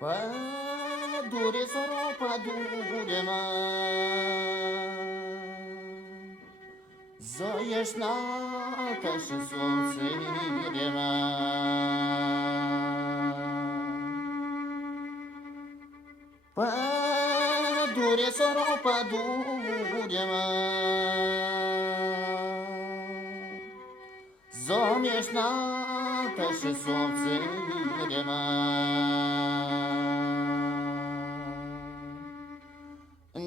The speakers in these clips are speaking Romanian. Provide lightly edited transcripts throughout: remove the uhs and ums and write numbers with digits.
Pădure, soro, pădure, mă, zoiești înaltă și subțire, mă. Pădure, soro, pădure, mă, zoiești înaltă și subțire, mă.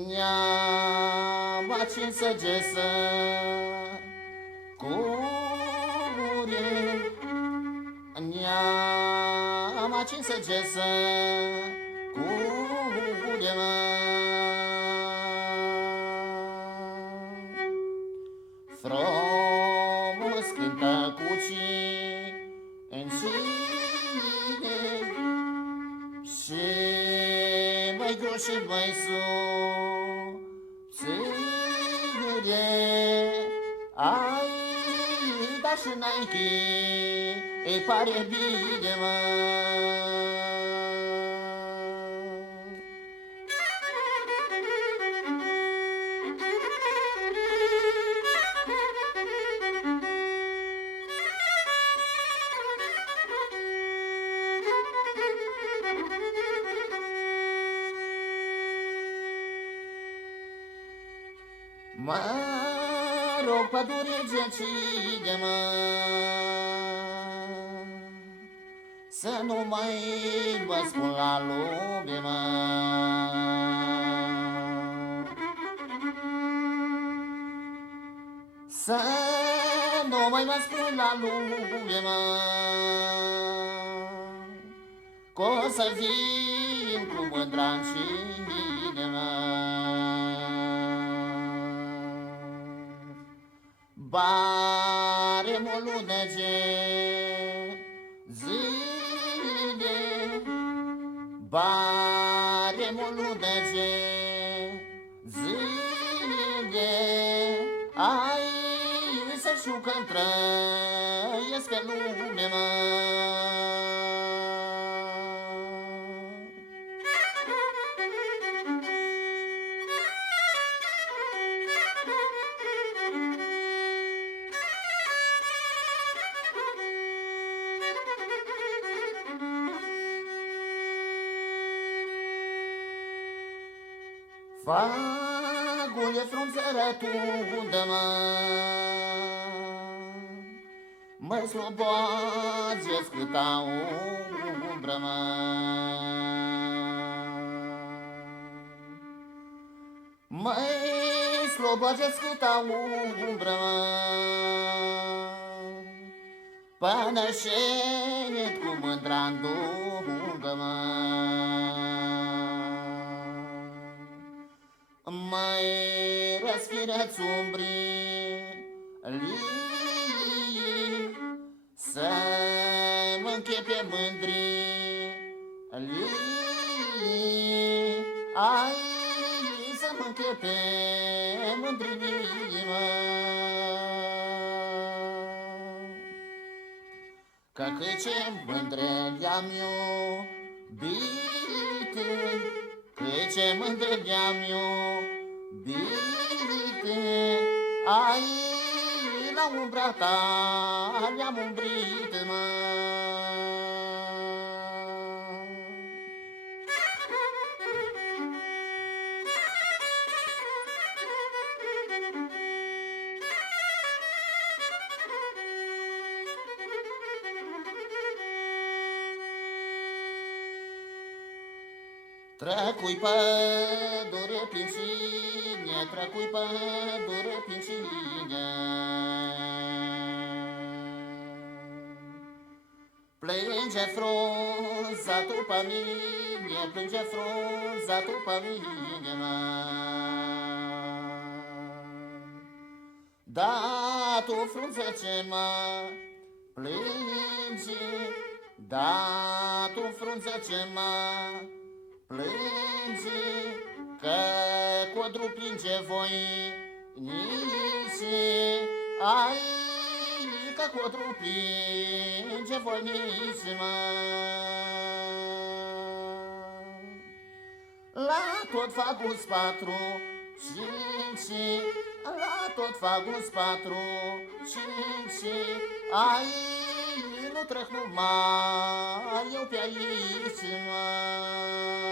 Ne-am acins săgesă cure, ne-am acins săgesă cure, mă. Frumos cântă cucii în cine și mai greu și mai subțire, ai, dar și n-ai chei, îi pare bine, mă. Mă rog, pădure gecine, mă, să nu mai vă spun la lume, mă. Să nu mai vă spun la lume, mă, că o să vin cu mândra în cine, mă. Barem o lună de zile, barem o lună de zile, ai să știu că-mi trăiesc pe lume, mă. Fagul e frunzără tundă, mă, mă slobozesc câta umbră, mă. Mă-i slobozesc câta umbră, mă, până șenet cu mândra-n dungă, mă. Mai răsfiră-ți umbrii lii, să mă închepe mândrii lii, ai să mă închepe mândrii, mă. Că cât ce mândre le-am iubite, cât ce mândre le-am iubite, ai la umbra ta le-am umbrit, mă. Trăcui pădure prin cine, trăcui pădure prin cine, plânge frunza tu pe mine, plânge frunza tu pe mine, mă. Da, tu frunză ce mă plânge, da, tu frunză ce mă plânge, că codru plinge voi nici, ai, că codru plinge voi nici, mă. la tot fac gust patru, cinci, la tot fac gust patru, cinci, ai, nu trec numai eu pe aici, mă.